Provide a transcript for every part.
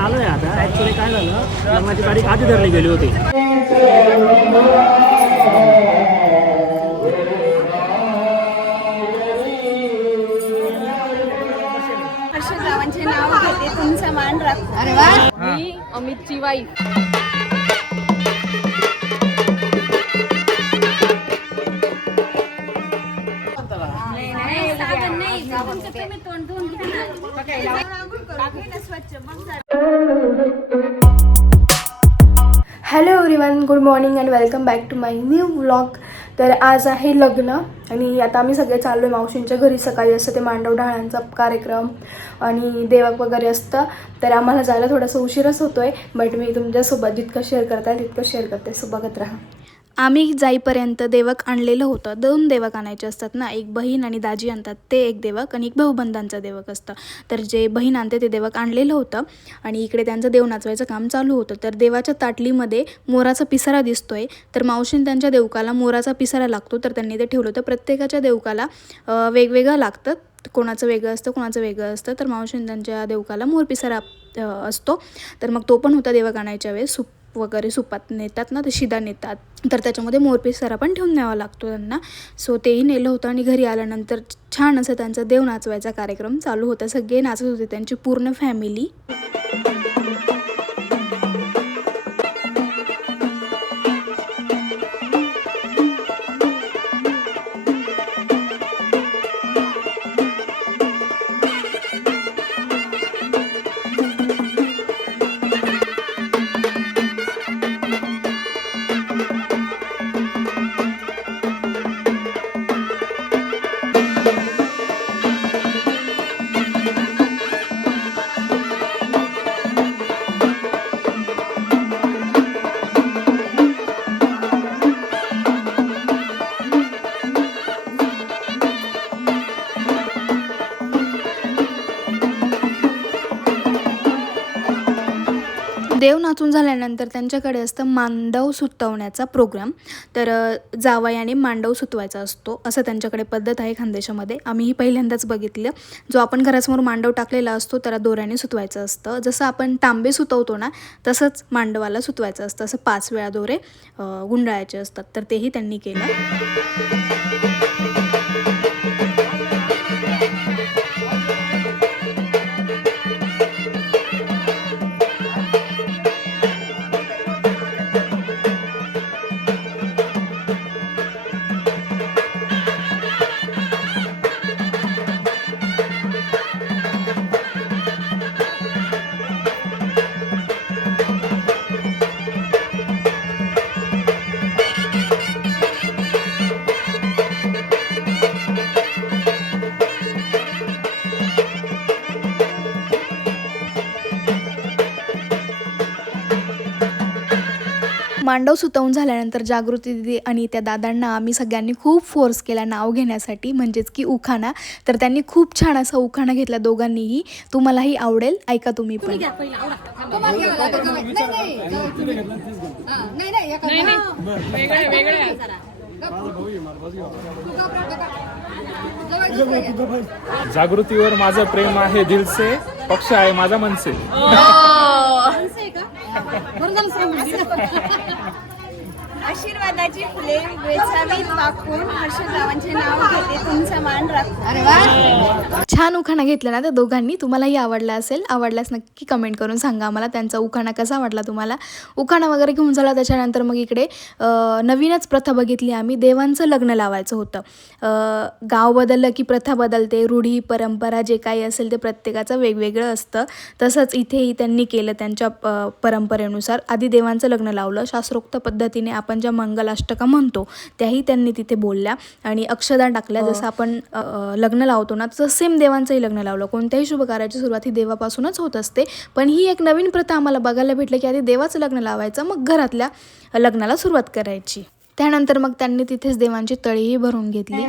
आलोय आता. ॲक्च्युली काय झालं, लग्नाची तारीख आधी धरली गेली होती. हर्षदावांचे नाव घेते, तुमचा मान राखतो. अरे वा. मी अमितची wife. Hello everyone, good morning and welcome back to my new vlog. तर आज आहे लग्न आणि आता आम्ही सगळे चाललो आहे मावशींच्या घरी. सकाळी असतं ते मांडव ढाळांचा कार्यक्रम आणि देवक वगैरे असतं, तर आम्हाला जायला थोडासा उशीरच होतो आहे. बट मी तुमच्यासोबत जितकं शेअर करताय तितकं शेअर करते, सो बघत राहा. आम्ही जाईपर्यंत देवक आणलेलं होतं. 2 देवक आणायचे असतात ना, एक बहीण आणि दाजी आणतात ते एक देवक, आणि एक भाऊबंधांचं देवक असतं. तर जे बहीण आणते ते देवक आणलेलं होतं आणि इकडे त्यांचं देव नाचवायचं काम चालू होतं. तर देवाच्या ताटलीमध्ये मोराचा पिसारा दिसतोय. तर मावशीन त्यांच्या देवकाला मोराचा पिसारा लागतो, तर त्यांनी ते ठेवलं होतं. प्रत्येकाच्या देवकाला वेगवेगळं लागतं, कोणाचं वेगळं असतं कोणाचं वेगळं असतं. तर मावशीन त्यांच्या देवकाला मोर पिसारा असतो, तर मग तो पण होता देवक आणायच्या वेळेस. सूप वगैरे सुपात नेतात ना, ते शिदा नेतात, तर त्याच्यामध्ये मोरपिसारा पण ठेवून न्यावा लागतो त्यांना. सो तेही नेलं होतं आणि घरी आल्यानंतर छान असं त्यांचा देव नाचवायचा कार्यक्रम चालू होता. सगळे नाचत होते, त्यांची पूर्ण फॅमिली. देव नाचून झाल्यानंतर त्यांच्याकडे असतं मांडव सुतवण्याचा प्रोग्राम. तर जावयाने मांडव सुतवायचा असतो, असं त्यांच्याकडे पद्धत आहे खानदेशामध्ये. आम्हीही पहिल्यांदाच बघितलं. जो आपण घरासमोर मांडव टाकलेला असतो त्याला दोऱ्याने सुतवायचं असतं. जसं आपण तांबे सुतवतो ना, तसंच मांडवाला सुतवायचं असतं. असं 5 वेळा दोरे गुंडाळायचे असतात, तर तेही त्यांनी केलं. मांडव सुतवून झाल्यानंतर जागृती दिदी आणि त्या दादांना आम्ही सगळ्यांनी खूप फोर्स केला नाव घेण्यासाठी, म्हणजेच की उखाणा. तर त्यांनी खूप छान असा उखाणा घेतला दोघांनीही. तुम्हालाही आवडेल, ऐका तुम्ही पण. जागृतीवर माझं प्रेम आहे दिलसे, पक्ष आहे माझा मनसे. आशीर्वादाची फुले वेचावीत वाकून हर्षदावांचे नाव घेते, तुमचा मान राखतो. अरे वा. छान उखाणा घेतला ना त्या दोघांनी. तुम्हालाही आवडला असेल, आवडल्यास नक्की कमेंट करून सांगा आम्हाला त्यांचा उखाणा कसा वाटला तुम्हाला. उखाणा वगैरे घेऊन झाला त्याच्यानंतर मग इकडे नवीनच प्रथा बघितली आम्ही. देवांचं लग्न लावायचं होतं. गाव बदललं की प्रथा बदलते, रूढी परंपरा जे काही असेल ते प्रत्येकाचं वेगवेगळं असतं. तसंच इथेही त्यांनी केलं त्यांच्या परंपरेनुसार. आधी देवांचं लग्न लावलं, शास्त्रोक्त पद्धतीने आपण ज्या मंगलाष्टका म्हणतो त्याही त्यांनी तिथे बोलल्या आणि अक्षदा टाकल्या. जसं आपण लग्न लावतो ना, तसं सेम देवांचंही लग्न लावलं. कोणत्याही शुभ कार्याची सुरुवात ही देवापासूनच होत असते, पण ही एक नवीन प्रथा आम्हाला बघायला भेटली की आधी देवाचं लग्न लावायचं, मग घरातल्या लग्नाला सुरुवात करायची. त्यानंतर मग त्यांनी तिथेच देवांची तळीही भरून घेतली.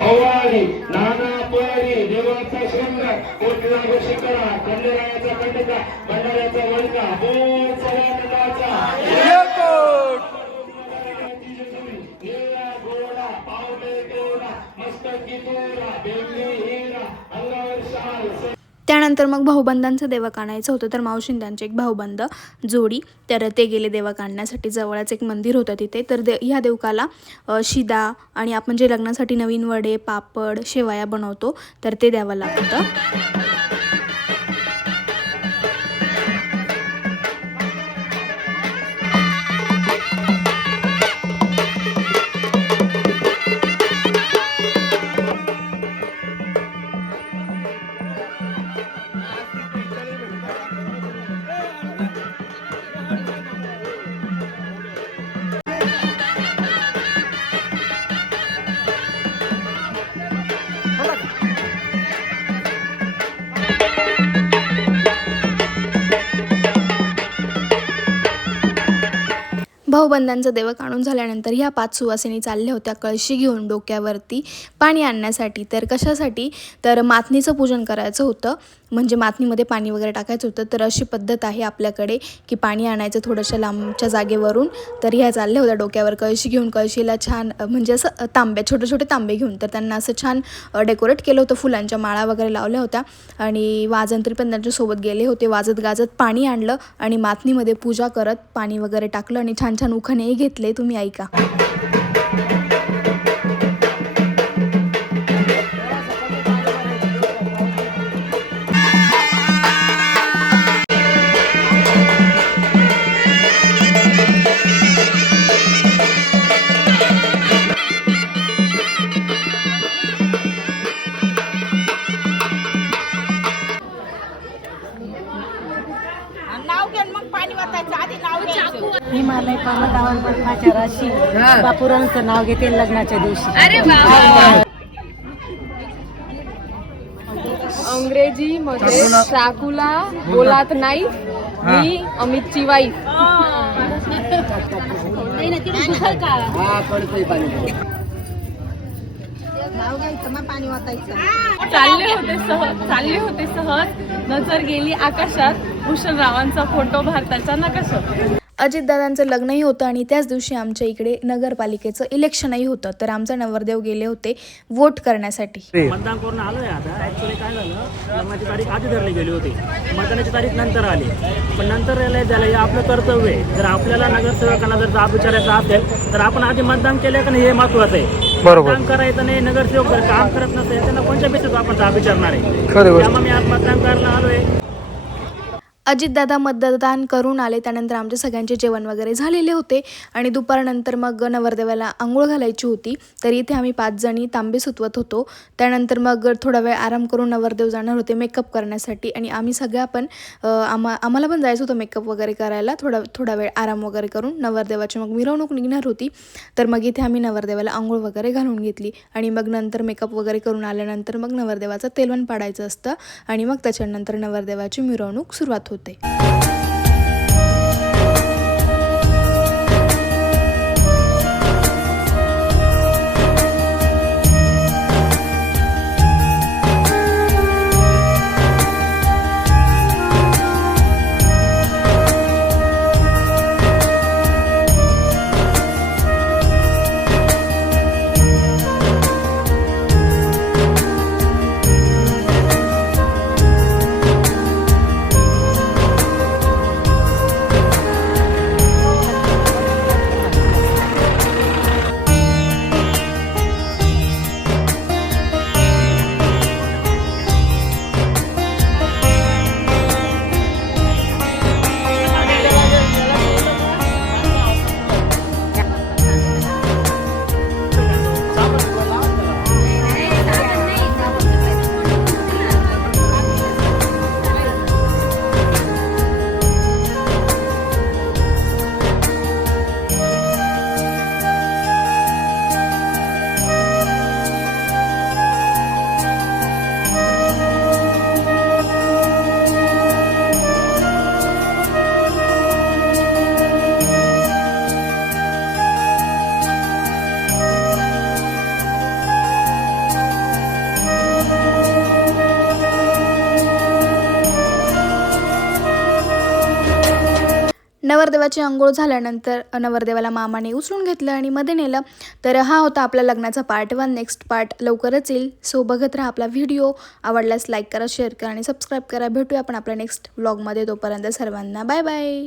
भवानी नाना पवारी देवाचा शृंगार कोटला शिकरा खंडेरायाचा खंडका भंडाऱ्याचा वडका बोल सवानदाचा घोडा पावले तोडा मस्तकी तोडा बेंगली हिरा अंगावर शाल. त्यानंतर मग भाऊबंदांचं देवक आणायचं होतं. तर मावशीन त्यांचे एक भाऊबंद जोडी, तर ते गेले देवक आणण्यासाठी. जवळच एक मंदिर होतं तिथे. तर ह्या देवकाला शिदा आणि आपण जे लग्नासाठी नवीन वडे पापड शेवया बनवतो तर ते द्यावं लागतं. भाऊबंदांचं देवक आणून झाल्यानंतर ह्या 5 सुवासिनी चालल्या होत्या कळशी घेऊन डोक्यावरती पाणी आणण्यासाठी. तर कशासाठी, तर मातनीचं पूजन करायचं होतं, म्हणजे मातनीमध्ये पाणी वगैरे टाकायचं होतं. तर अशी पद्धत आहे आपल्याकडे की पाणी आणायचं थोडंसं लांबच्या जागेवरून. तर ह्या चालल्या होत्या डोक्यावर कळशी घेऊन. कळशीला छान म्हणजे असं तांब्या छोटे छोटे तांबे घेऊन, तर त्यांना असं छान डेकोरेट केलं होतं, फुलांच्या माळा वगैरे लावल्या होत्या आणि वाजंत्री पण त्यांच्यासोबत गेले होते. वाजत गाजत पाणी आणलं आणि मातनीमध्ये पूजा करत पाणी वगैरे टाकलं आणि छान छान उखाणेही घेतले. तुम्ही ऐका. हिमालय पर्वतावर बर्फाच्या राशी बापुरांचं नाव घेते लग्नाच्या दिवशी. अरे वा. अंग्रेजी मध्ये शाकुला बोलात नाही, मी अमितची वाईफ. चालले होते सहज, नजर गेली आकाशात, भूषणरावांचा फोटो भारताच्या नकाशात. अजितदादांचं लग्नही होतं आणि त्याच दिवशी आमच्या इकडे नगरपालिकेचं इलेक्शनही होतं. तर आमचा नवरदेव गेले होते वोट करण्यासाठी. मतदान करून आलोय आता. ऍक्च्युली काय झालं, लग्नाची तारीख आधी धरली गेली होती, मतदानाची तारीख नंतर आली. पण नंतर रिअलाइज झालं हे आपलं कर्तव्य आहे. जर आपल्याला नगरसेवकांना जर जाब विचारायचा असेल तर आपण आधी मतदान केलं का नाही हे महत्वाचं आहे. मतदान करायचं नाही, नगरसेवक जर काम करत नसेल त्यांना कोणत्या बेसिसवर आपण जाब विचारणार आहे. त्यामुळे मी आज मतदान करायला आलोय. अजितदादा मतदान करून आले. त्यानंतर आमच्या सगळ्यांचे जेवण वगैरे झालेले होते आणि दुपारनंतर मग नवरदेवाला आंघोळ घालायची होती. तर इथे आम्ही 5 जणी तांबे सुतवत होतो. त्यानंतर मग थोडा वेळ आराम करून नवरदेव जाणार होते मेकअप करण्यासाठी आणि आम्ही सगळ्या पण आम्हाला पण जायचं होतं मेकअप वगैरे करायला. थोडा वेळ आराम वगैरे करून नवरदेवाची मग मिरवणूक निघणार होती. तर मग इथे आम्ही नवरदेवाला आंघोळ वगैरे घालून घेतली आणि मग नंतर मेकअप वगैरे करून आल्यानंतर मग नवरदेवाचं तेलवण पाडायचं असतं आणि मग त्याच्यानंतर नवरदेवाची मिरवणूक सुरुवात होते. नवरदेवाची अंघोळ झाल्यानंतर नवरदेवाला मामाने उचलून घेतलं आणि मध्ये नेलं. तर हा होता आपला लग्नाचा पार्ट 1. नेक्स्ट पार्ट लवकरच येईल. सो बघत राहा आपला व्हिडिओ. आवडल्यास लाईक करा, शेअर करा आणि सबस्क्राईब करा. भेटूया आपण आपल्या नेक्स्ट व्लॉगमध्ये. तोपर्यंत सर्वांना बाय बाय.